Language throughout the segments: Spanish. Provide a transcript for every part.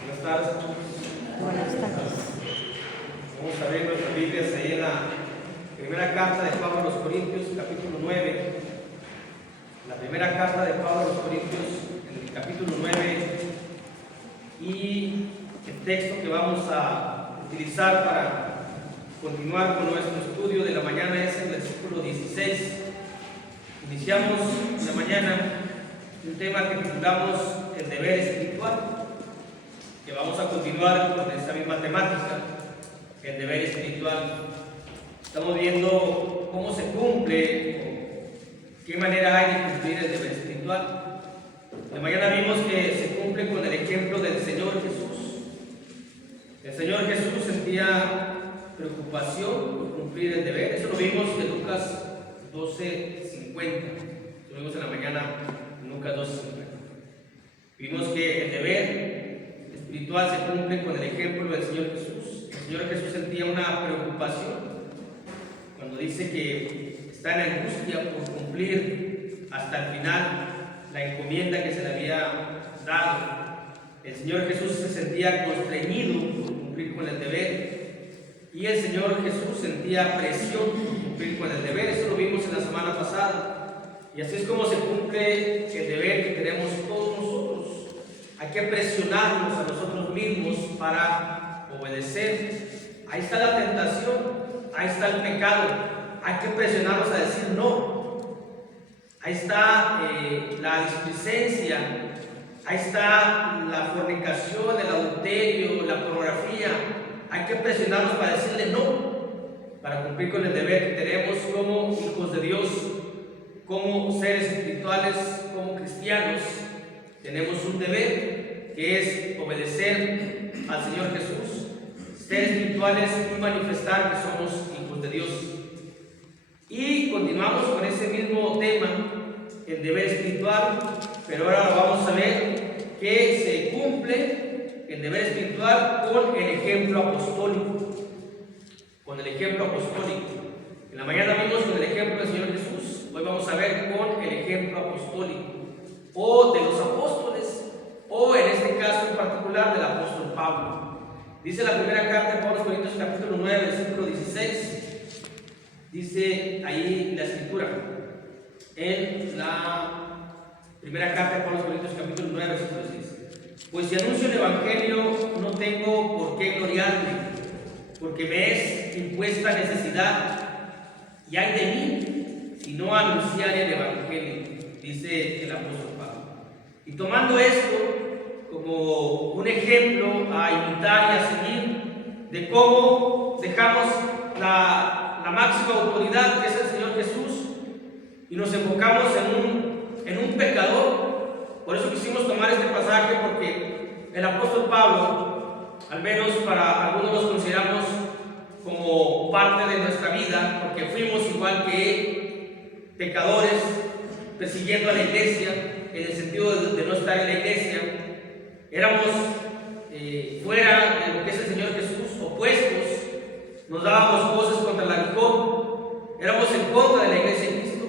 Buenas tardes a todos. Buenas tardes. Vamos a ver nuestras Biblias ahí en la primera carta de Pablo a los Corintios, capítulo 9. La primera carta de Pablo a los Corintios, en el capítulo 9. Y el texto que vamos a utilizar para continuar con nuestro estudio de la mañana es el versículo 16. Iniciamos la mañana un tema que titulamos el deber espiritual, que vamos a continuar con esta misma temática, el deber espiritual. Estamos viendo cómo se cumple, qué manera hay de cumplir el deber espiritual. De mañana vimos que se cumple con el ejemplo del Señor Jesús. El Señor Jesús sentía preocupación por cumplir el deber. Eso lo vimos en Lucas 12:50. Lo vimos en la mañana en Lucas 12:50. Vimos que el deber espiritual se cumple con el ejemplo del Señor Jesús. El Señor Jesús sentía una preocupación cuando dice que está en angustia por cumplir hasta el final la encomienda que se le había dado. El Señor Jesús se sentía constreñido por cumplir con el deber, y el Señor Jesús sentía presión por cumplir con el deber. Eso lo vimos en la semana pasada, y así es como se cumple el deber que tenemos todos nosotros. Hay que presionarnos a nosotros mismos para obedecer. Ahí está la tentación, ahí está el pecado. Hay que presionarnos a decir no. Ahí está la displicencia, ahí está la fornicación, el adulterio, la pornografía. Hay que presionarnos para decirle no, para cumplir con el deber que tenemos como hijos de Dios, como seres espirituales, como cristianos. Tenemos un deber que es obedecer al Señor Jesús, ser espirituales y manifestar que somos hijos de Dios. Y continuamos con ese mismo tema, el deber espiritual, pero ahora lo vamos a ver que se cumple el deber espiritual con el ejemplo apostólico. Con el ejemplo apostólico. En la mañana vimos con el ejemplo del Señor Jesús. Hoy vamos a ver con el ejemplo apostólico, o de los apóstoles, o en este caso en particular del apóstol Pablo. Dice la primera carta de Pablo a los Corintios, capítulo 9, versículo 16. Dice ahí la escritura, en la primera carta de Pablo a los Corintios, capítulo 9, versículo 16. Pues si anuncio el evangelio, no tengo por qué gloriarme, porque me es impuesta necesidad, y ay de mí si no anunciare el evangelio, dice el apóstol Pablo. Y tomando esto como un ejemplo a imitar y a seguir de cómo dejamos la máxima autoridad, que es el Señor Jesús, y nos enfocamos en un pecador. Por eso quisimos tomar este pasaje, porque el apóstol Pablo, al menos para algunos los consideramos como parte de nuestra vida, porque fuimos igual que él, pecadores, persiguiendo a la iglesia, en el sentido de no estar en la iglesia. Éramos fuera de lo que es el Señor Jesús, opuestos, nos dábamos voces contra el aguijón, éramos en contra de la iglesia de Cristo.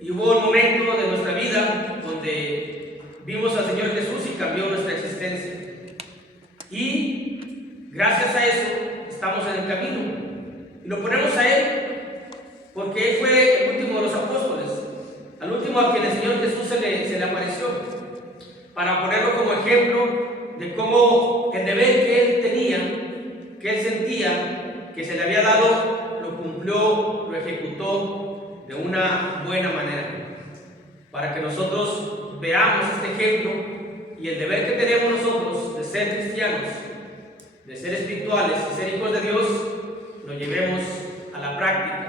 Y hubo un momento de nuestra vida donde vimos al Señor Jesús y cambió nuestra existencia. Y gracias a eso estamos en el camino. Y lo ponemos a Él, porque Él fue el último de los apóstoles, al último a quien el Señor Jesús se le apareció, para ponerlo como ejemplo de cómo el deber que Él tenía, que Él sentía, que se le había dado, lo cumplió, lo ejecutó de una buena manera. Para que nosotros veamos este ejemplo y el deber que tenemos nosotros de ser cristianos, de ser espirituales, de ser hijos de Dios, lo llevemos a la práctica.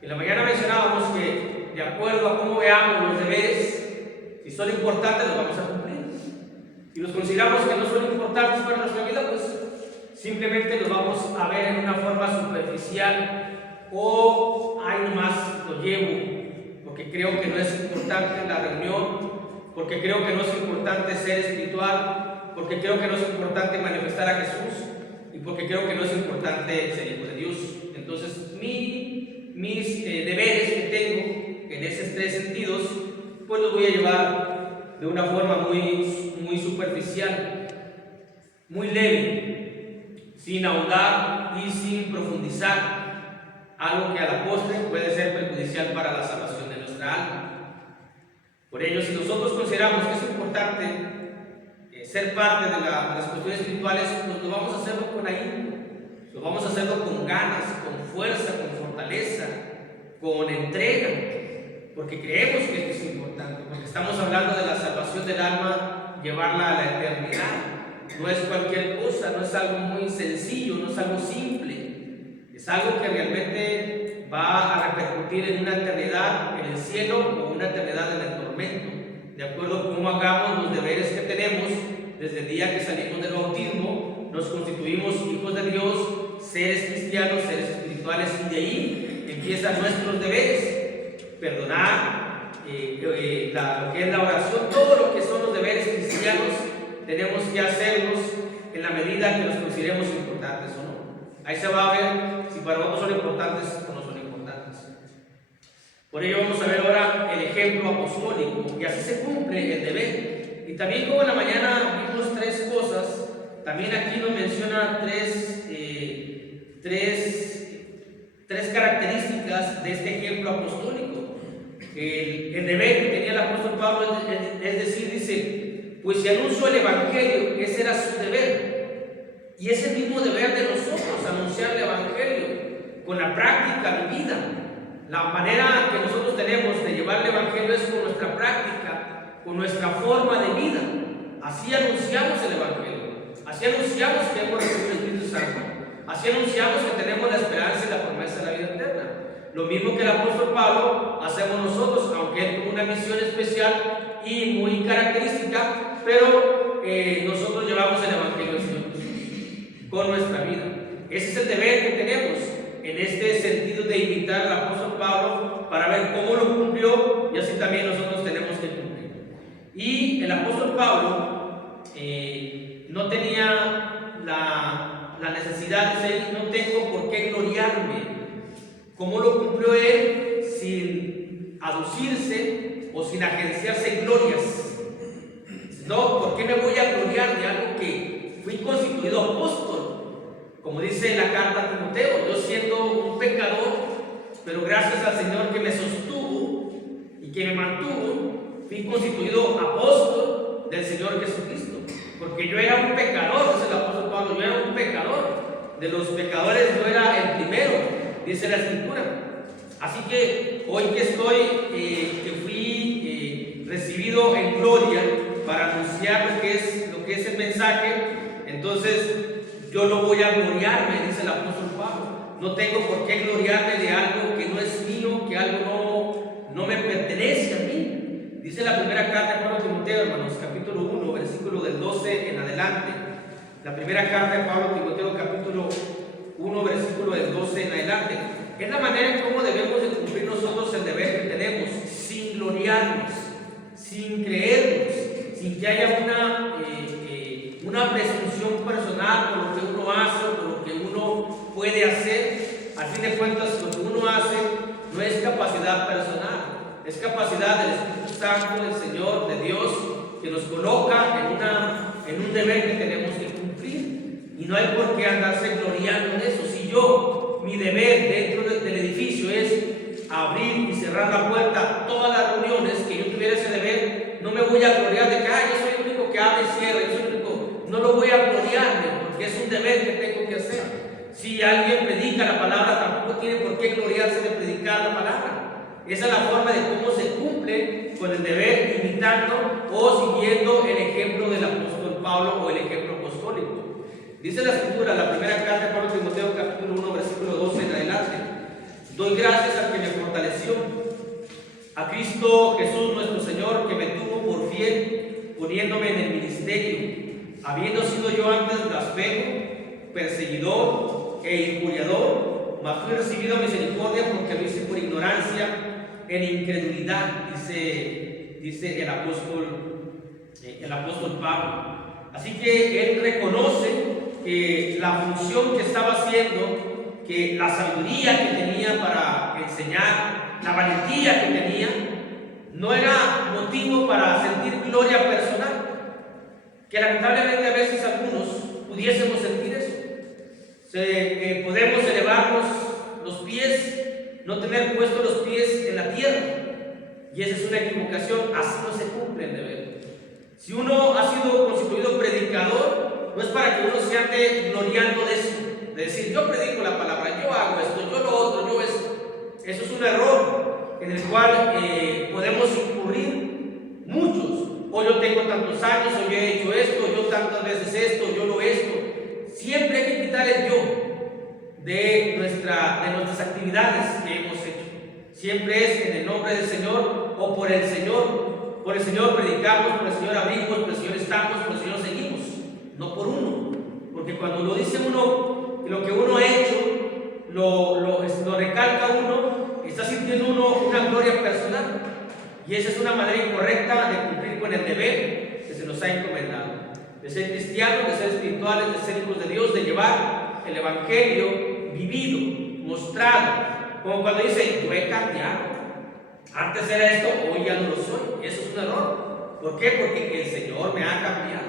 En la mañana mencionábamos que de acuerdo a cómo veamos los deberes, si son importantes los vamos a cumplir. Si los consideramos que no son importantes para nuestra vida, pues simplemente los vamos a ver en una forma superficial, o ahí nomás lo llevo, porque creo que no es importante la reunión, porque creo que no es importante ser espiritual, porque creo que no es importante manifestar a Jesús, y porque creo que no es importante ser hijo de Dios. Entonces mis deberes que tengo en esos tres sentidos, pues los voy a llevar de una forma muy superficial. muy leve, sin ahondar y sin profundizar, algo que a la postre puede ser perjudicial para la salvación de nuestra alma. Por ello, si nosotros consideramos que es importante ser parte de las cuestiones espirituales, pues lo vamos a hacerlo con ahínco, lo vamos a hacerlo con ganas, con fuerza, con fortaleza, con entrega, porque creemos que esto es importante, porque estamos hablando de la salvación del alma, llevarla a la eternidad. No es cualquier cosa, no es algo muy sencillo, no es algo simple, es algo que realmente va a repercutir en una eternidad en el cielo o una eternidad en el tormento, de acuerdo a cómo hagamos los deberes que tenemos desde el día que salimos del bautismo. Nos constituimos hijos de Dios, seres cristianos, seres espirituales, y de ahí empiezan nuestros deberes: perdonar, lo que es la oración, todo lo que son los deberes cristianos. Tenemos que hacerlos en la medida que los consideremos importantes o no. Ahí se va a ver si para nosotros son importantes o no son importantes. Por ello vamos a ver ahora el ejemplo apostólico, y así se cumple el deber. Y también, como en la mañana vimos tres cosas, también aquí nos menciona tres características de este ejemplo apostólico. El deber que tenía el apóstol Pablo es decir, dice: pues si anuncio el Evangelio, ese era su deber. Y es el mismo deber de nosotros, anunciar el Evangelio con la práctica vivida. La manera que nosotros tenemos de llevar el Evangelio es con nuestra práctica, con nuestra forma de vida. Así anunciamos el Evangelio, así anunciamos que hemos recibido el Espíritu Santo, así anunciamos que tenemos la esperanza y la promesa de la vida eterna. Lo mismo que el apóstol Pablo hacemos nosotros, aunque él tuvo una misión especial y muy característica, pero nosotros llevamos el Evangelio del Señor Jesús con nuestra vida. Ese es el deber que tenemos en este sentido de imitar al apóstol Pablo para ver cómo lo cumplió, y así también nosotros tenemos que cumplir. Y el apóstol Pablo no tenía la necesidad de decir: no tengo por qué gloriarme. ¿Cómo lo cumplió él? Sin aducirse o sin agenciarse glorias. No, ¿por qué me voy a gloriar de algo que fui constituido apóstol? Como dice la carta a Timoteo: yo siendo un pecador, pero gracias al Señor que me sostuvo y que me mantuvo, fui constituido apóstol del Señor Jesucristo. Porque yo era un pecador, dice el apóstol Pablo, yo era un pecador. De los pecadores yo era el primero, dice la Escritura. Así que hoy que fui recibido en gloria para anunciar lo que es el mensaje, entonces yo no voy a gloriarme, dice el apóstol Pablo. No tengo por qué gloriarme de algo que no es mío, que algo no me pertenece a mí. Dice la primera carta de Pablo a Timoteo, hermanos, capítulo 1, versículo del 12 en adelante. La primera carta de Pablo a Timoteo, capítulo 1, versículo del 12 en adelante. Es la manera en cómo debemos de cumplir nosotros el deber que tenemos, sin gloriarnos, sin creernos, sin que haya una presunción personal por lo que uno hace o por lo que uno puede hacer. Al fin de cuentas, lo que uno hace no es capacidad personal, es capacidad del Espíritu Santo, del Señor, de Dios, que nos coloca en un deber que tenemos que cumplir. Y no hay por qué andarse gloriando en eso. Si mi deber dentro del edificio es abrir y cerrar la puerta a todas las reuniones, que yo tuviera ese deber, no me voy a gloriar de que yo soy el único que abre y cierra, yo soy el único. No lo voy a gloriarme, porque es un deber que tengo que hacer. Si alguien predica la palabra, tampoco tiene por qué gloriarse de predicar la palabra. Esa es la forma de cómo se cumple con el deber, imitando o siguiendo el ejemplo del apóstol Pablo o el ejemplo apostólico. Dice la Escritura, la primera carta de Pablo a Timoteo, capítulo 1, versículo 12 en adelante: doy gracias al que me fortaleció, a Cristo Jesús nuestro Señor, que me tuvo por fiel, poniéndome en el ministerio, habiendo sido yo antes blasfemo, perseguidor e injuriador, mas fui recibido misericordia porque lo hice por ignorancia, en incredulidad, dice el apóstol Pablo. Así que él reconoce que la función que estaba haciendo, que la sabiduría que tenía para enseñar, la valentía que tenía, no era motivo para sentir gloria personal. Que lamentablemente a veces algunos pudiésemos sentir eso. Podemos elevarnos los pies, no tener puestos los pies en la tierra. Y esa es una equivocación, así no se cumple el deber. Si uno ha sido constituido predicador, no es para que uno se ande gloriando de eso, de decir, yo predico la palabra, yo hago esto, yo lo otro, yo esto. Eso es un error en el cual podemos incurrir muchos. O yo tengo tantos años, o yo he hecho esto, yo tantas veces esto, yo lo esto. Siempre hay que quitar el yo de nuestras actividades que hemos hecho. Siempre es en el nombre del Señor o por el Señor. Por el Señor predicamos, por el Señor abrimos, por el Señor estamos, por el Señor seguimos. No por uno. Porque cuando lo dice uno, lo que uno ha hecho, lo recalca uno, está sintiendo uno una gloria personal. Y esa es una manera incorrecta de cumplir con el deber que se nos ha encomendado. De ser cristianos, de ser espirituales, de ser hijos de Dios, de llevar el Evangelio vivido, mostrado. Como cuando dice, yo he cambiado. Antes era esto, hoy ya no lo soy. Eso es un error. ¿Por qué? Porque el Señor me ha cambiado.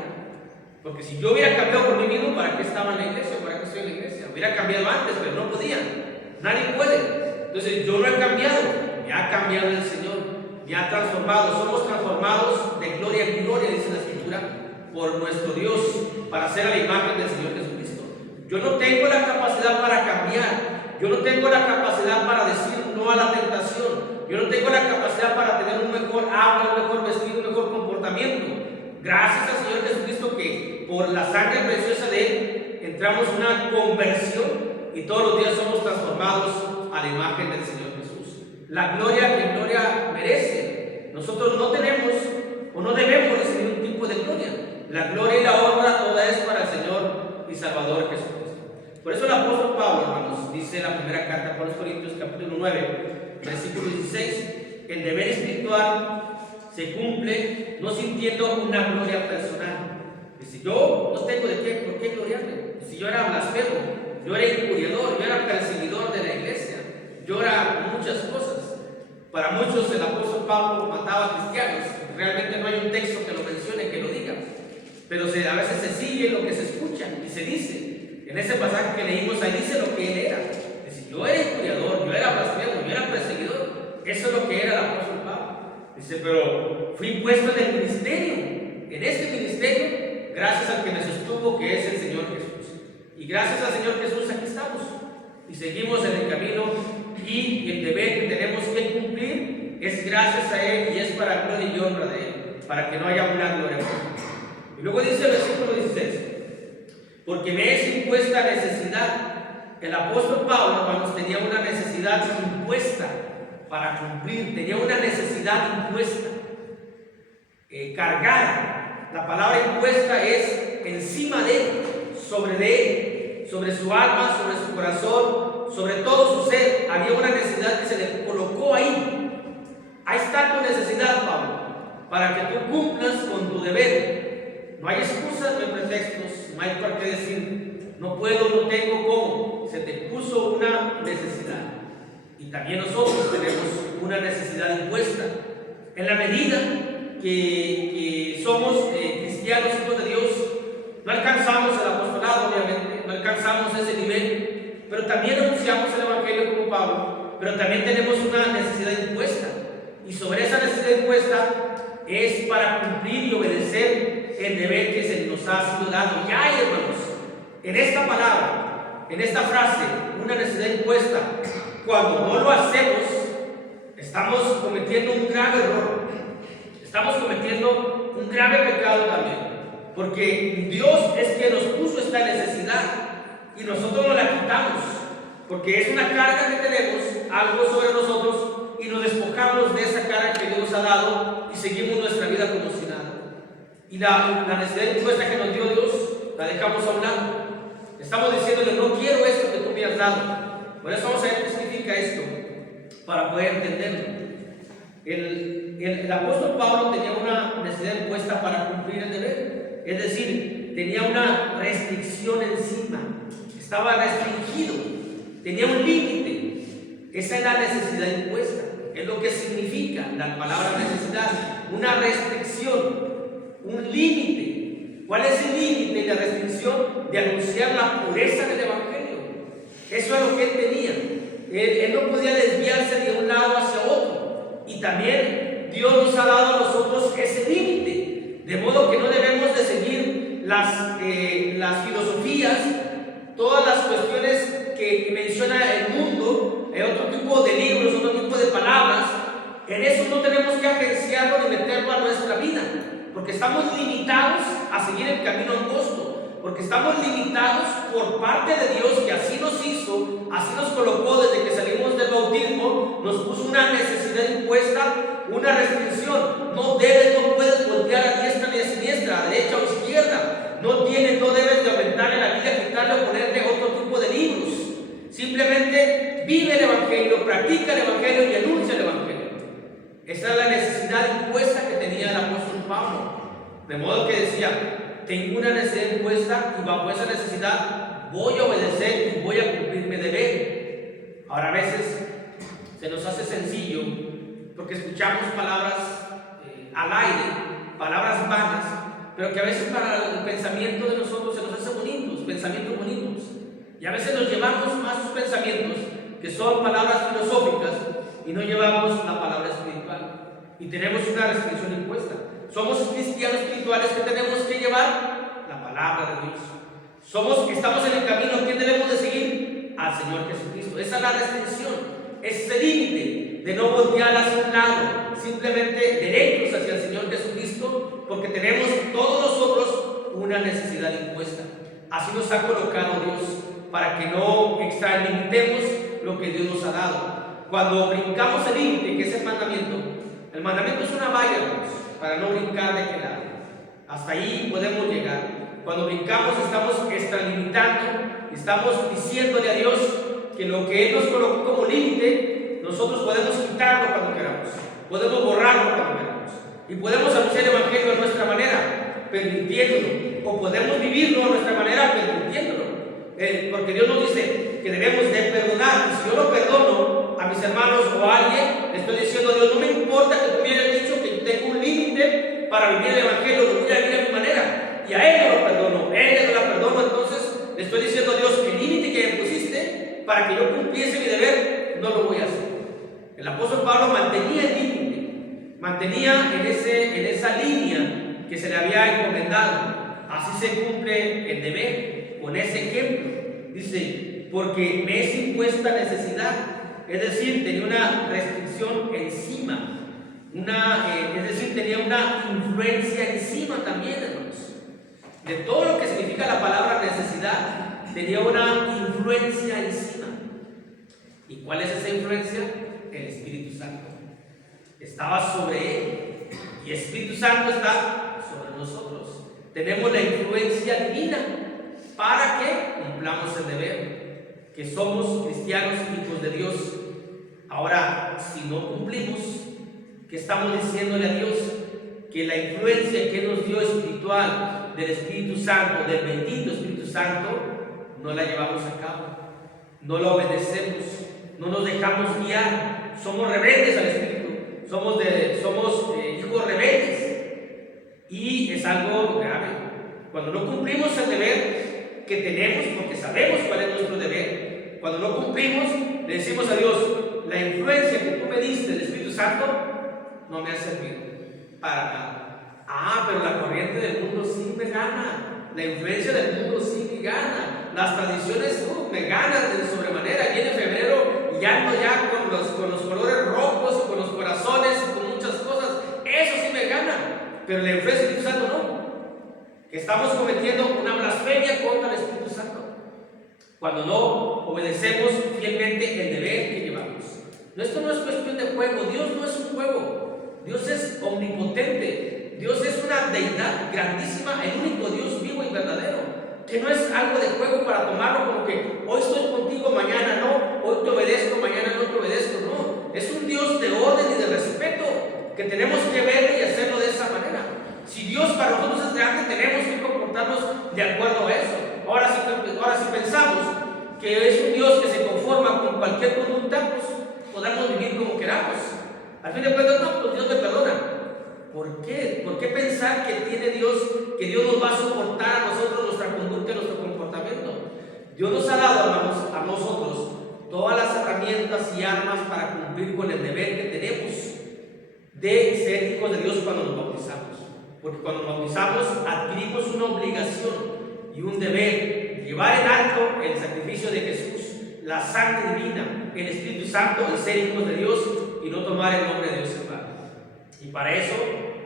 Porque si yo hubiera cambiado por mí mismo, ¿para qué estaba en la iglesia? ¿Para qué estoy en la iglesia? Hubiera cambiado antes, pero no podía. Nadie puede. Entonces yo no he cambiado. Me ha cambiado el Señor. Me ha transformado. Somos transformados de gloria en gloria, dice la Escritura, por nuestro Dios, para ser a la imagen del Señor Jesucristo. Yo no tengo la capacidad para cambiar. Yo no tengo la capacidad para decir no a la tentación. Yo no tengo la capacidad para tener un mejor habla, un mejor vestido, un mejor comportamiento. Gracias al Señor Jesucristo que por la sangre preciosa de Él entramos en una conversión y todos los días somos transformados a la imagen del Señor Jesús. La gloria que gloria merece. Nosotros no tenemos o no debemos recibir un tipo de gloria. La gloria y la honra toda es para el Señor y Salvador Jesucristo. Por eso el apóstol Pablo, hermanos, dice en la primera carta a los Corintios, capítulo 9, versículo 16, el deber espiritual se cumple no sintiendo una gloria personal. Dice, yo no tengo por qué gloriarme. Si yo era blasfemo, yo era injuriador, yo era perseguidor de la iglesia, yo era muchas cosas. Para muchos el apóstol Pablo mataba a cristianos. Realmente no hay un texto que lo mencione, que lo diga. Pero a veces se sigue lo que se escucha y se dice. En ese pasaje que leímos ahí dice lo que él era. Dice, yo era injuriador, yo era blasfemo, yo era perseguidor. Eso es lo que era el apóstol Pablo. Dice, pero fui puesto en el ministerio. En este ministerio, gracias al que me sostuvo, que es el Señor Jesús. Y gracias al Señor Jesús aquí estamos. Y seguimos en el camino. Y el deber que tenemos que cumplir es gracias a Él y es para gloria y honra de Él. Para que no haya una gloria. Y luego dice el versículo 16. Porque me es impuesta necesidad. El apóstol Pablo, hermanos, tenía una necesidad impuesta para cumplir, tenía una necesidad impuesta, cargada. La palabra impuesta es encima de él, sobre su alma, sobre su corazón, sobre todo su ser. Había una necesidad que se le colocó ahí. Ahí está tu necesidad, Pablo, para que tú cumplas con tu deber. No hay excusas, no hay pretextos, no hay por qué decir, no puedo, no tengo cómo. Se te puso una necesidad. Y también nosotros tenemos una necesidad impuesta. En la medida que somos cristianos, hijos de Dios, no alcanzamos el apostolado, obviamente, no alcanzamos ese nivel, pero también anunciamos el Evangelio como Pablo, pero también tenemos una necesidad impuesta. Y sobre esa necesidad impuesta es para cumplir y obedecer el deber que se nos ha sido dado. Ya hay, hermanos, en esta palabra, en esta frase, una necesidad impuesta. Cuando no lo hacemos, estamos cometiendo un grave error. Estamos cometiendo un grave pecado también. Porque Dios es quien nos puso esta necesidad y nosotros nos la quitamos. Porque es una carga que tenemos, algo sobre nosotros, y nos despojamos de esa carga que Dios nos ha dado y seguimos nuestra vida como si nada. Y la necesidad impuesta que nos dio Dios, la dejamos a un lado. Estamos diciéndole, no quiero esto que tú me has dado. Por eso vamos a ver qué significa esto, para poder entenderlo. El apóstol Pablo tenía una necesidad impuesta para cumplir el deber. Es decir, tenía una restricción encima. Estaba restringido. Tenía un límite. Esa es la necesidad impuesta. Es lo que significa la palabra necesidad. Una restricción, un límite. ¿Cuál es el límite y la restricción de anunciar la pureza del Evangelio? Eso es lo que él tenía. Él no podía desviarse de un lado hacia otro. Y también Dios nos ha dado a nosotros ese límite. De modo que no debemos de seguir las filosofías, todas las cuestiones que menciona el mundo, otro tipo de libros, otro tipo de palabras. En eso no tenemos que agenciarlo ni meterlo a nuestra vida, porque estamos limitados a seguir el camino angosto, porque estamos limitados por parte de Dios, que así nos hizo, así nos colocó desde que salimos del bautismo, nos puso una necesidad impuesta, una restricción. No puedes voltear a diestra ni a siniestra, a derecha o izquierda. No debes de aumentarle la vida, quitarle o ponerle otro tipo de libros. Simplemente vive el Evangelio, practica el Evangelio y anuncia el Evangelio. Esa es la necesidad impuesta que tenía el apóstol Pablo. De modo que decía: tengo una necesidad impuesta y bajo esa necesidad voy a obedecer y voy a cumplir mi deber. Ahora, a veces se nos hace sencillo porque escuchamos palabras al aire, palabras vanas, pero que a veces para el pensamiento de nosotros se nos hace bonitos, pensamientos bonitos. Y a veces nos llevamos más sus pensamientos, que son palabras filosóficas, y no llevamos la palabra espiritual. Y tenemos una restricción impuesta. Somos cristianos espirituales que tenemos que llevar la palabra de Dios. Estamos en el camino. ¿A quién debemos de seguir? Al Señor Jesucristo. Esa es la restricción, ese límite de no voltear hacia un lado, simplemente derechos hacia el Señor Jesucristo, porque tenemos todos nosotros una necesidad impuesta. Así nos ha colocado Dios, para que no extralimitemos lo que Dios nos ha dado. Cuando brincamos el límite, que es el mandamiento es una valla, hermanos, para no brincar de aquel lado. Hasta ahí podemos llegar. Cuando brincamos, estamos extralimitando, estamos diciéndole a Dios que lo que Él nos colocó como límite, nosotros podemos quitarlo cuando queramos, podemos borrarlo cuando queramos, y podemos anunciar el Evangelio de nuestra manera, permitiéndolo, o podemos vivirlo a nuestra manera, permitiéndolo. Porque Dios nos dice que debemos de perdonar. Y si yo lo perdono a mis hermanos o a alguien, le estoy diciendo a Dios: no me importa que tú me hayas dicho que yo tengo un límite para vivir el Evangelio, lo voy a vivir a mi manera. Y a Él no lo perdono, Él no la perdono. Entonces le estoy diciendo a Dios que el límite que me pusiste para que yo cumpliese mi deber, no lo voy a hacer. El apóstol Pablo mantenía el límite, mantenía en esa línea que se le había encomendado. Así se cumple el deber. Con ese ejemplo, dice: porque me es impuesta necesidad. Es decir, tenía una restricción encima, es decir, tenía una influencia encima también, hermanos. De todo lo que significa la palabra necesidad, tenía una influencia encima. ¿Y cuál es esa influencia? El Espíritu Santo estaba sobre él, y el Espíritu Santo está sobre nosotros. Tenemos la influencia divina para que cumplamos el deber, que somos cristianos, hijos de Dios. Ahora, si no cumplimos, ¿qué estamos diciéndole a Dios? Que la influencia que nos dio espiritual del Espíritu Santo, del bendito Espíritu Santo, no la llevamos a cabo, no la obedecemos, no nos dejamos guiar, somos rebeldes al Espíritu, somos hijos rebeldes, y es algo grave. Cuando no cumplimos el deber que tenemos, porque sabemos cuál es nuestro deber, cuando no cumplimos, le decimos a Dios: la influencia que tú me diste del Espíritu Santo no me ha servido para nada. Pero la corriente del mundo sí me gana, la influencia del mundo sí me gana, las tradiciones me ganan de sobremanera. Viene febrero y ando ya con los colores rojos y con los corazones y con muchas cosas, eso sí me gana, pero la influencia del Espíritu Santo no. Que estamos cometiendo una blasfemia contra el Espíritu Santo cuando no obedecemos fielmente el deber que llevamos. Esto no es cuestión de juego. Dios no es un juego. Dios es omnipotente. Dios es una deidad grandísima, el único Dios vivo y verdadero, que no es algo de juego para tomarlo como que hoy estoy contigo, mañana no, hoy te obedezco, mañana no te obedezco. No, es un Dios de orden y de respeto, que tenemos que verlo y hacerlo de esa manera. Si Dios para nosotros es grande, tenemos que comportarnos de acuerdo a eso. Ahora si pensamos que es un Dios que se conforma con cualquier conducta, pues podemos vivir como queramos. Al fin de cuentas, no, pues Dios me perdona. ¿Por qué? ¿Por qué pensar que tiene Dios, que Dios nos va a soportar a nosotros nuestra conducta y nuestro comportamiento? Dios nos ha dado, hermanos, a nosotros todas las herramientas y armas para cumplir con el deber que tenemos de ser hijos de Dios cuando nos bautizamos. Porque cuando nos bautizamos adquirimos una obligación y un deber: llevar en alto el sacrificio de Jesús, la sangre divina, el Espíritu Santo, y ser hijos de Dios y no tomar el nombre de Dios en vano. Y para eso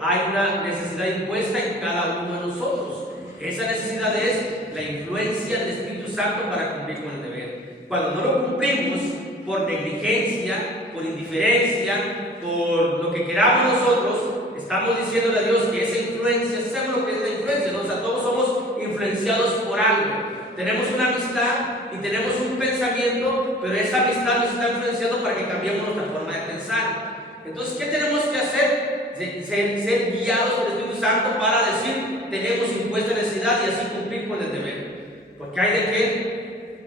hay una necesidad impuesta en cada uno de nosotros. Esa necesidad es la influencia del Espíritu Santo para cumplir con el deber. Cuando no lo cumplimos por negligencia, por indiferencia, por lo que queramos nosotros, estamos diciéndole a Dios que esa influencia, ¿sabemos lo que es la influencia? ¿No? O sea, todos somos influenciados por algo. Tenemos una amistad y tenemos un pensamiento, pero esa amistad nos está influenciando para que cambiemos nuestra forma de pensar. Entonces, ¿qué tenemos que hacer? Ser guiados por el Espíritu Santo para decir: tenemos impuesta necesidad, y así cumplir con el deber. Porque hay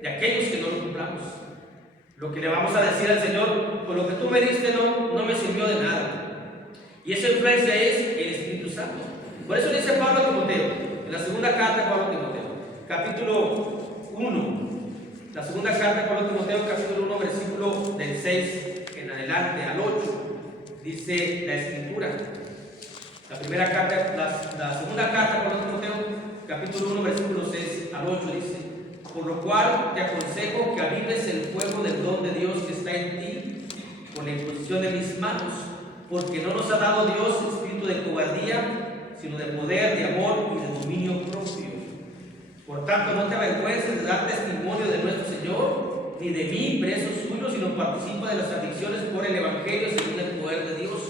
de aquellos que no lo cumplamos. Lo que le vamos a decir al Señor: por lo que tú me diste no me sirvió de nada. Y esa influencia es el Espíritu Santo. Por eso dice Pablo a Timoteo, en la segunda carta de Pablo a Timoteo, capítulo 1, la segunda carta de Pablo a Timoteo, capítulo 1, versículo del 6 en adelante al 8, dice la Escritura. La segunda carta de Pablo a Timoteo, capítulo 1, versículo 6 al 8, dice: por lo cual te aconsejo que avives el fuego del don de Dios que está en ti con la imposición de mis manos, porque no nos ha dado Dios espíritu de cobardía, sino de poder, de amor y de dominio propio. Por tanto, no te avergüences de dar testimonio de nuestro Señor, ni de mí, preso suyo, sino participa de las aflicciones por el Evangelio según el poder de Dios.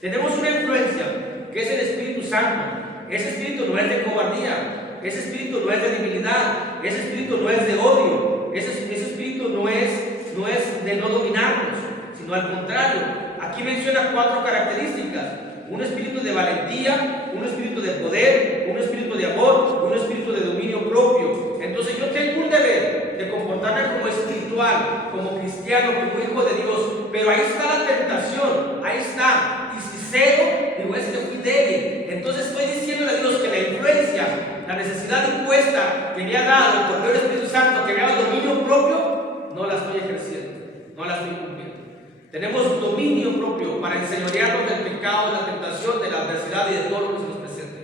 Tenemos una influencia que es el Espíritu Santo. Ese espíritu no es de cobardía, ese espíritu no es de debilidad, ese espíritu no es de odio, ese espíritu no es de no dominarnos, sino al contrario. Aquí menciona 4 características: un espíritu de valentía, un espíritu de poder, un espíritu de amor, un espíritu de dominio propio. Entonces yo tengo un deber de comportarme como espiritual, como cristiano, como hijo de Dios, pero ahí está la tentación, ahí está. Y si cedo, digo: es que fui débil. Entonces estoy diciéndole a Dios que la influencia, la necesidad impuesta que me ha dado por el Espíritu Santo, que me ha dado dominio propio, no la estoy ejerciendo, no la estoy cumpliendo. Tenemos dominio propio para enseñorearnos del pecado, de la tentación, de la adversidad y de todo lo que se nos presente,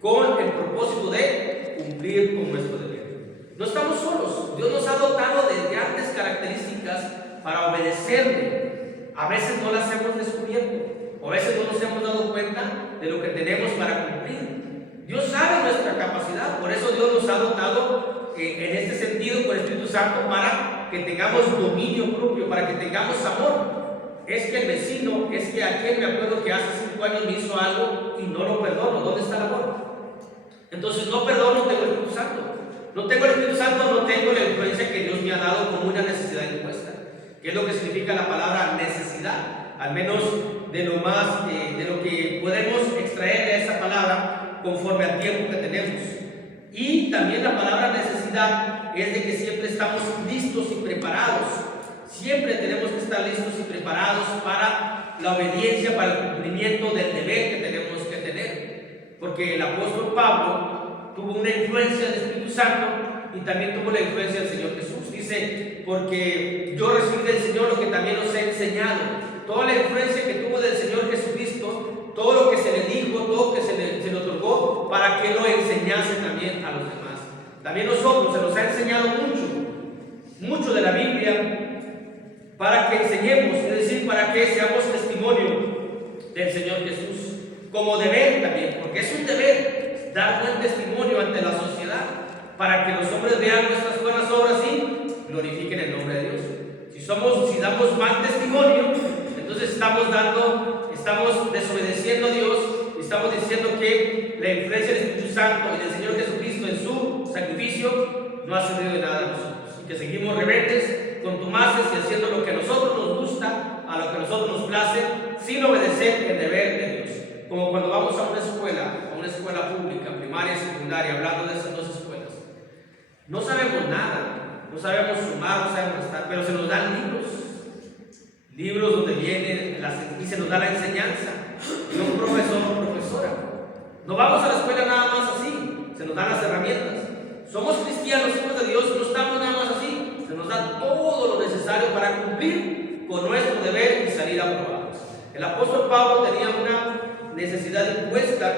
con el propósito de cumplir con nuestro deber. No estamos solos. Dios nos ha dotado de grandes características para obedecerle. A veces no las hemos descubierto, o a veces no nos hemos dado cuenta de lo que tenemos para cumplir. Dios sabe nuestra capacidad, por eso Dios nos ha dotado en este sentido con el Espíritu Santo, para que tengamos dominio propio, para que tengamos amor. Es que el vecino, es que aquel, me acuerdo que hace 5 años me hizo algo y no lo perdono. ¿Dónde está el amor? Entonces no perdono, no tengo el Espíritu Santo. No tengo el Espíritu Santo, no tengo la influencia que Dios me ha dado como una necesidad impuesta. ¿Qué es lo que significa la palabra necesidad? Al menos de lo más, de lo que podemos extraer de esa palabra conforme al tiempo que tenemos. Y también la palabra necesidad es de que siempre estamos listos y preparados. Siempre tenemos que estar listos y preparados para la obediencia, para el cumplimiento del deber que tenemos que tener. Porque el apóstol Pablo tuvo una influencia del Espíritu Santo y también tuvo la influencia del Señor Jesús. Dice: porque yo recibí del Señor lo que también os he enseñado. Toda la influencia que tuvo del Señor Jesucristo, todo lo que se le dijo, todo lo que se le otorgó, para que lo enseñase también a los demás. También nosotros se nos ha enseñado mucho de la Biblia, para que enseñemos, es decir, para que seamos testimonio del Señor Jesús, como deber también, porque es un deber dar buen testimonio ante la sociedad, para que los hombres vean nuestras buenas obras y glorifiquen el nombre de Dios. Si damos mal testimonio, entonces estamos desobedeciendo a Dios, y estamos diciendo que la influencia del Espíritu Santo y del Señor Jesucristo en su sacrificio no ha servido de nada a nosotros, y que seguimos rebeldes, contumaces y haciendo lo que a nosotros nos gusta, a lo que a nosotros nos place, sin obedecer el deber de Dios. Como cuando vamos a una escuela pública, primaria y secundaria, hablando de esas 2 escuelas, no sabemos nada, no sabemos sumar, no sabemos restar, pero se nos dan libros donde viene y se nos da la enseñanza. y un profesor o profesora. No vamos a la escuela nada más así, se nos dan las herramientas. Somos cristianos, hijos de Dios, no estamos nada más así, se nos da todo lo necesario para cumplir con nuestro deber y salir aprobados. El apóstol Pablo tenía una necesidad impuesta,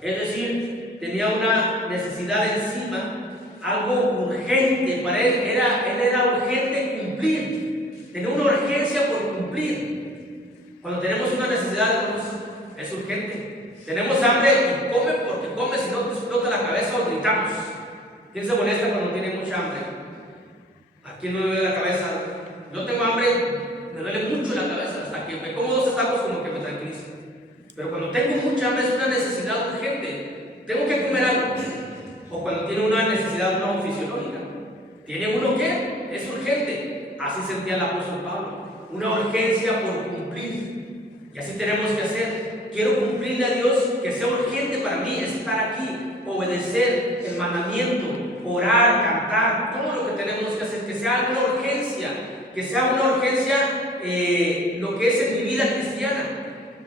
es decir, tenía una necesidad encima, algo urgente para él, él era urgente cumplir, tenía una urgencia por cumplir. Cuando tenemos una necesidad, es urgente. Tenemos hambre y come porque come, si no te explota la cabeza o gritamos. ¿Quién se molesta cuando tiene mucha hambre? ¿A quién no le duele la cabeza? Yo tengo hambre, me duele mucho la cabeza, hasta que me como 2 tacos como que me tranquilizo. Pero cuando tengo mucha hambre es una necesidad urgente, tengo que comer algo. O cuando tiene una necesidad no fisiológica, tiene uno que es urgente. Así sentía el apóstol Pablo, una urgencia por cumplir. Y así tenemos que hacer. Quiero cumplirle a Dios, que sea urgente para mí estar aquí, obedecer el mandamiento, orar, cantar, todo lo que tenemos que hacer, que sea una urgencia, lo que es en mi vida cristiana,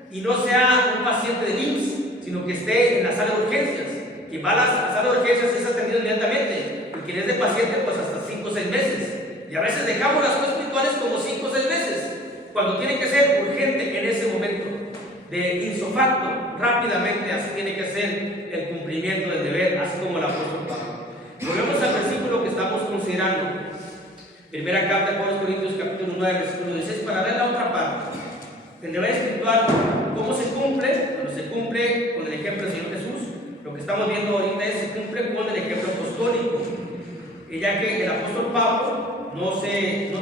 y no sea un paciente de IMSS, sino que esté en la sala de urgencias. Quien va a la sala de urgencias es atendido inmediatamente, y quien es de paciente pues hasta 5 o 6 meses, y a veces dejamos las cosas espirituales como 5 o 6 meses, cuando tiene que ser urgente en ese momento, de insofacto, rápidamente. Así tiene que ser el cumplimiento del deber, así como el apóstol Pablo. Volvemos al versículo que estamos considerando, primera carta de Pablo a los Corintios, capítulo 9, versículo 16, para ver la otra parte. El deber espiritual, ¿cómo se cumple? Bueno, se cumple con el ejemplo del Señor Jesús. Lo que estamos viendo ahorita se cumple con el ejemplo apostólico. Y ya que el apóstol Pablo no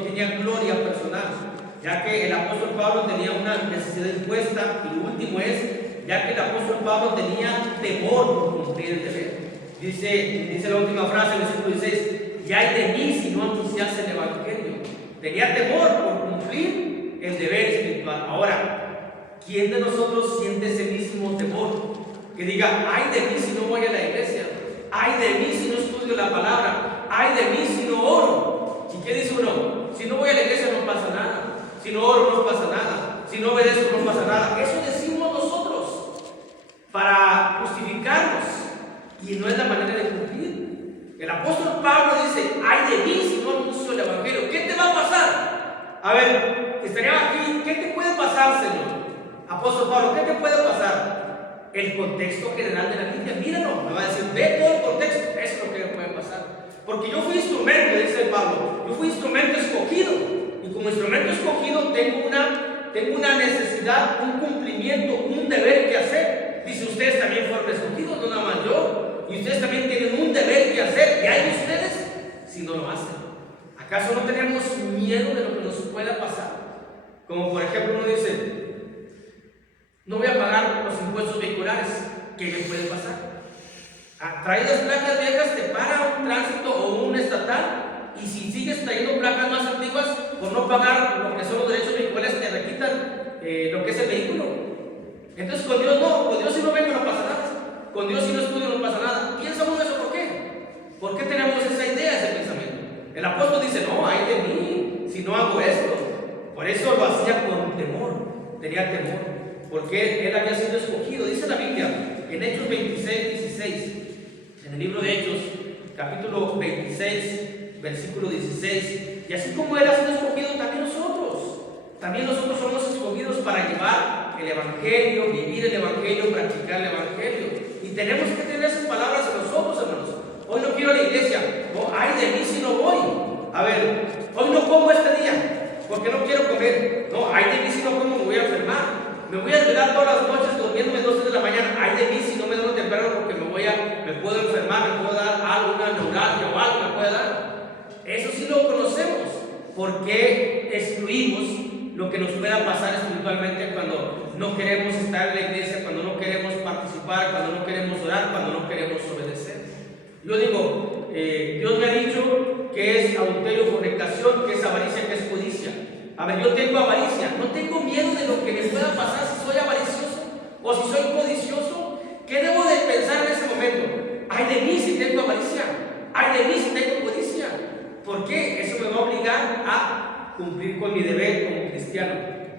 tenía gloria personal, ya que el apóstol Pablo tenía una necesidad impuesta, y lo último es, ya que el apóstol Pablo tenía temor por cumplir el deber. Dice la última frase, el versículo 16, y ay de mí si no anunciase el evangelio. Tenía temor por cumplir el deber espiritual. Ahora, ¿quién de nosotros siente ese mismo temor? Que diga, ay de mí si no voy a la iglesia, ay de mí si no estudio la palabra, ay de mí si no oro. ¿Y qué dice uno? Si no voy a la iglesia no pasa nada. Si no oro no pasa nada, si no obedezco no pasa nada. Eso decimos nosotros para justificarnos, y no es la manera de cumplir. El apóstol Pablo dice, ay de mí si no anuncio el evangelio. ¿Qué te va a pasar? A ver, estaría aquí, ¿qué te puede pasar, Señor? Apóstol Pablo, ¿qué te puede pasar? El contexto general de la Biblia, míralo, me va a decir, ve todo el contexto, eso es lo que me puede pasar. Porque yo fui instrumento, dice Pablo, yo fui instrumento escogido. Y como instrumento escogido tengo una necesidad, un cumplimiento, un deber que hacer. Dice, ustedes también fueron escogidos, no nada más yo. Y ustedes también tienen un deber que hacer. ¿Y hay ustedes si no lo hacen? ¿Acaso no tenemos miedo de lo que nos pueda pasar? Como por ejemplo uno dice, no voy a pagar los impuestos vehiculares. ¿Qué me puede pasar? Traes las placas viejas, te para un tránsito o un estatal. Y si sigues trayendo placas más antiguas, por no pagar lo que son los derechos vehiculares, te requitan lo que es el vehículo. Entonces con Dios no, con Dios si no vengo no pasa nada, con Dios si no estudio no pasa nada. Piensa uno eso, ¿por qué? ¿Por qué tenemos esa idea, ese pensamiento? El apóstol dice, no, ay de mí, si no hago esto. Por eso lo hacía con temor, tenía temor, porque él había sido escogido. Dice la Biblia, en Hechos 26, 16, en el libro de Hechos, capítulo 26, versículo 16, y así como él ha sido escogido, también nosotros somos escogidos para llevar el evangelio, vivir el evangelio, practicar el evangelio. Y tenemos que tener esas palabras en nosotros, hermanos. Hoy no quiero ir a la iglesia, oh, ay de mí si no voy. A ver, hoy no como este día porque no quiero comer. No, ay de mí si no como, me voy a enfermar. Me voy a desvelar todas las noches durmiéndome 2 de la mañana. Ay de mí si no me duermo temprano porque me puedo enfermar, me puedo dar algo, una neuralgia o algo me puede dar. Eso sí lo conocemos. ¿Por qué excluimos lo que nos pueda pasar espiritualmente cuando no queremos estar en la iglesia, cuando no queremos participar, cuando no queremos orar, cuando no queremos obedecer? Yo digo, Dios me ha dicho que es adulterio, fornicación, que es avaricia, que es codicia. A ver, yo tengo avaricia, no tengo miedo de lo que me pueda pasar si soy avaricioso o si soy codicioso. ¿Qué debo de pensar en ese momento? Ay de mí si tengo avaricia, ay de mí si tengo codicia. ¿Por qué? Eso me va a obligar a cumplir con mi deber como cristiano.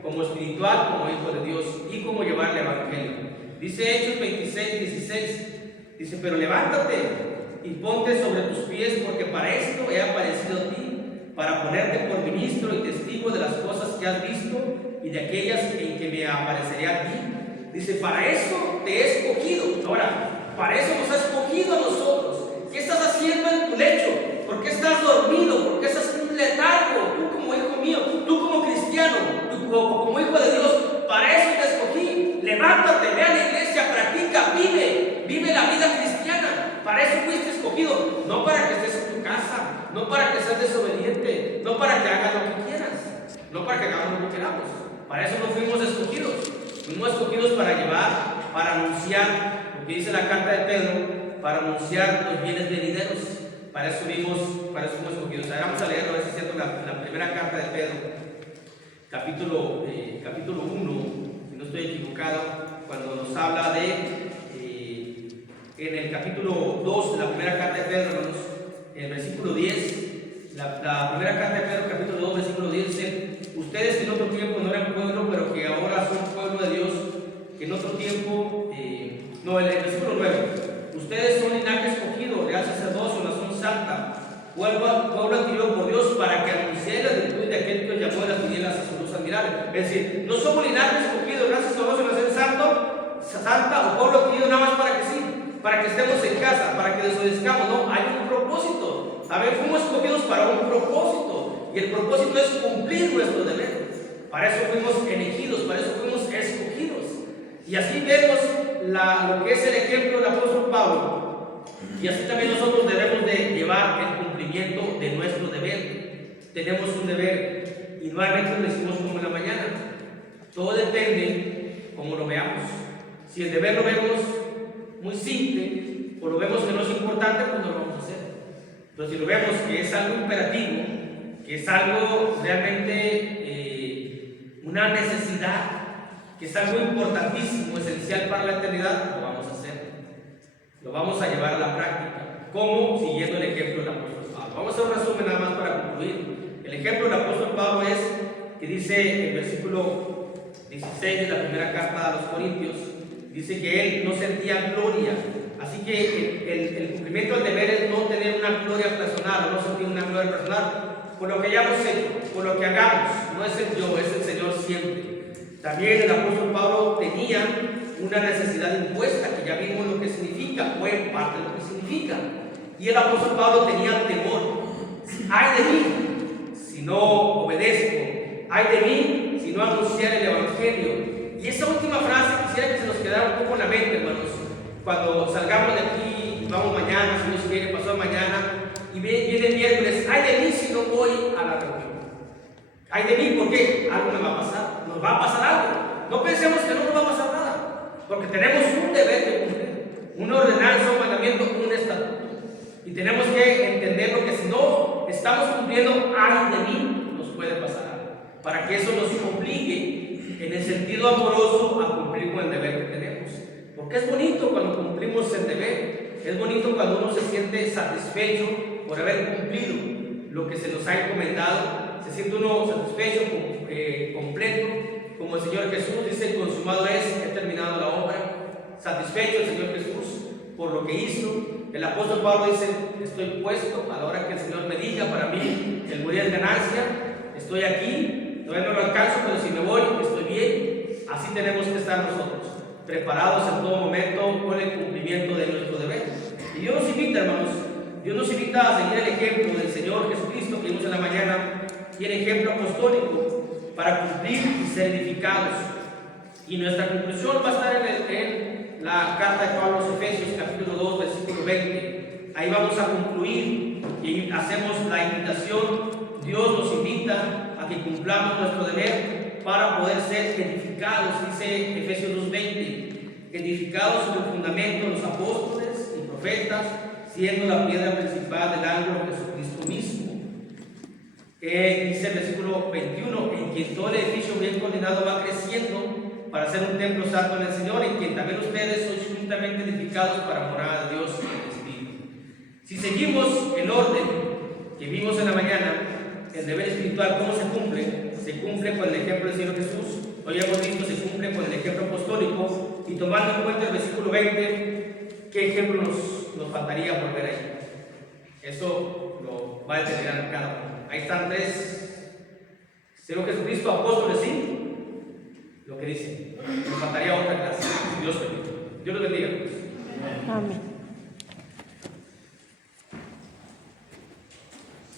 como espiritual, como hijo de Dios y como llevar el evangelio. Dice Hechos 26:16, dice: pero levántate y ponte sobre tus pies, porque para esto he aparecido a ti, para ponerte por ministro y testigo de las cosas que has visto y de aquellas en que me apareceré a ti. Dice: para eso te he escogido. Ahora, para eso nos ha escogido a nosotros. ¿Qué estás haciendo en tu lecho? ¿Por qué estás dormido? ¿Por qué estás en un letargo? Tú como hijo mío, tú como cristiano, tú como hijo de Dios, para eso te escogí. Levántate, ve a la iglesia, practica, vive la vida cristiana. Para eso fuiste escogido, no para que estés en tu casa, no para que seas desobediente, no para que hagas lo que quieras, no para que hagamos lo que queramos. Para eso no fuimos escogidos. Fuimos escogidos para llevar, para anunciar lo que dice la carta de Pedro, para anunciar los bienes venideros. Para eso fuimos escogidos. Ahora vamos a leer, a ver si es cierto, la primera carta de Pedro, capítulo 1, si no estoy equivocado, cuando nos habla de, en el capítulo 2 de la primera carta de Pedro, hermanos, en el versículo 10, la primera carta de Pedro, capítulo 2, versículo 10, dice: ustedes que en otro tiempo no eran pueblo, pero que ahora son pueblo de Dios, que en otro tiempo, el versículo 9, ustedes son linaje escogido, real sacerdocio, nación santa, pueblo adquirido por Dios, para que anunciéis la virtud de aquel que os llamó de las tinieblas a su luz admirable. Es decir, no somos linaje escogido, real sacerdocio, nación santa o pueblo adquirido nada más para que sí, para que estemos en casa, para que desobedezcamos. No, hay un propósito. También fuimos escogidos para un propósito, y el propósito es cumplir nuestro deber. Para eso fuimos elegidos, para eso fuimos escogidos. Y así vemos lo que es el ejemplo del apóstol Pablo, y así también nosotros debemos de llevar el cumplimiento de nuestro deber. Tenemos un deber, y nuevamente lo decimos como en la mañana, todo depende cómo lo veamos. Si el deber lo vemos muy simple, o lo vemos que no es importante, pues no lo vamos a hacer. Pero si lo vemos que es algo imperativo, que es algo realmente una necesidad, que es algo importantísimo, esencial para la eternidad, lo vamos a hacer. Lo vamos a llevar a la práctica. ¿Cómo? Siguiendo el ejemplo del apóstol Pablo. Vamos a hacer un resumen nada más para concluir. El ejemplo del apóstol Pablo es que dice en el versículo 16 de la primera carta a los Corintios, dice que él no sentía gloria. Así que el cumplimiento del deber es no tener una gloria personal, no sentir una gloria personal por lo que hayamos hecho, por lo que hagamos. No es el yo, es el Señor siempre. También el apóstol Pablo tenía una necesidad impuesta, que ya vimos lo que significa, o en parte lo que significa. Y el apóstol Pablo tenía temor. Ay de mí si no obedezco, ay de mí si no anunciar el evangelio. Y esa última frase quisiera que se nos quedara un poco en la mente, hermanos. Cuando salgamos de aquí, vamos mañana, si Dios quiere, pasado mañana, y viene el miércoles: ay de mí si no voy a la reunión. Ay de mí, ¿por qué? Algo me va a pasar, nos va a pasar algo. No pensemos que no nos va a pasar nada, porque tenemos un deber que cumplir, una ordenanza, un mandamiento, un estatuto. Y tenemos que entenderlo, que si no estamos cumpliendo, ay de mí, nos puede pasar algo. Para que eso nos obligue, en el sentido amoroso, a cumplir con el deber que tenemos. Porque es bonito cuando cumplimos el deber, es bonito cuando uno se siente satisfecho por haber cumplido lo que se nos ha encomendado. Se siente uno satisfecho, completo, como el Señor Jesús dice: consumado es, he terminado la obra. Satisfecho el Señor Jesús por lo que hizo. El apóstol Pablo dice: estoy puesto a la hora que el Señor me diga. Para mí el morir es ganancia. Estoy aquí, todavía no lo alcanzo, pero si me voy, estoy bien. Así tenemos que estar nosotros, preparados en todo momento con el cumplimiento de nuestro deber. Y Dios nos invita, hermanos, Dios nos invita a seguir el ejemplo del Señor Jesucristo que vimos en la mañana, y el ejemplo apostólico, para cumplir y ser edificados. Y nuestra conclusión va a estar en la carta de Pablo a los Efesios, capítulo 2, versículo 20. Ahí vamos a concluir y hacemos la invitación. Dios nos invita a que cumplamos nuestro deber para poder ser edificados. Dice Efesios 2:20, edificados sobre el fundamento de los apóstoles y profetas, siendo la piedra principal del ángulo Jesucristo mismo. Dice el versículo 21, en quien todo el edificio bien coordinado va creciendo para ser un templo santo en el Señor, en quien también ustedes son juntamente edificados para morada de Dios en el Espíritu. Si seguimos el orden que vimos en la mañana, el deber espiritual, ¿cómo se cumple? se cumple con el ejemplo del Señor Jesús. Hoy hemos visto se cumple con el ejemplo apostólico. Y tomando en cuenta el versículo 20, ¿qué ejemplo nos faltaría volver ahí? Eso lo va a determinar cada uno. Ahí están tres. Señor Jesucristo, apóstoles, sí. Lo que dice. Nos faltaría otra clase. Dios bendiga. Dios los bendiga. Amén.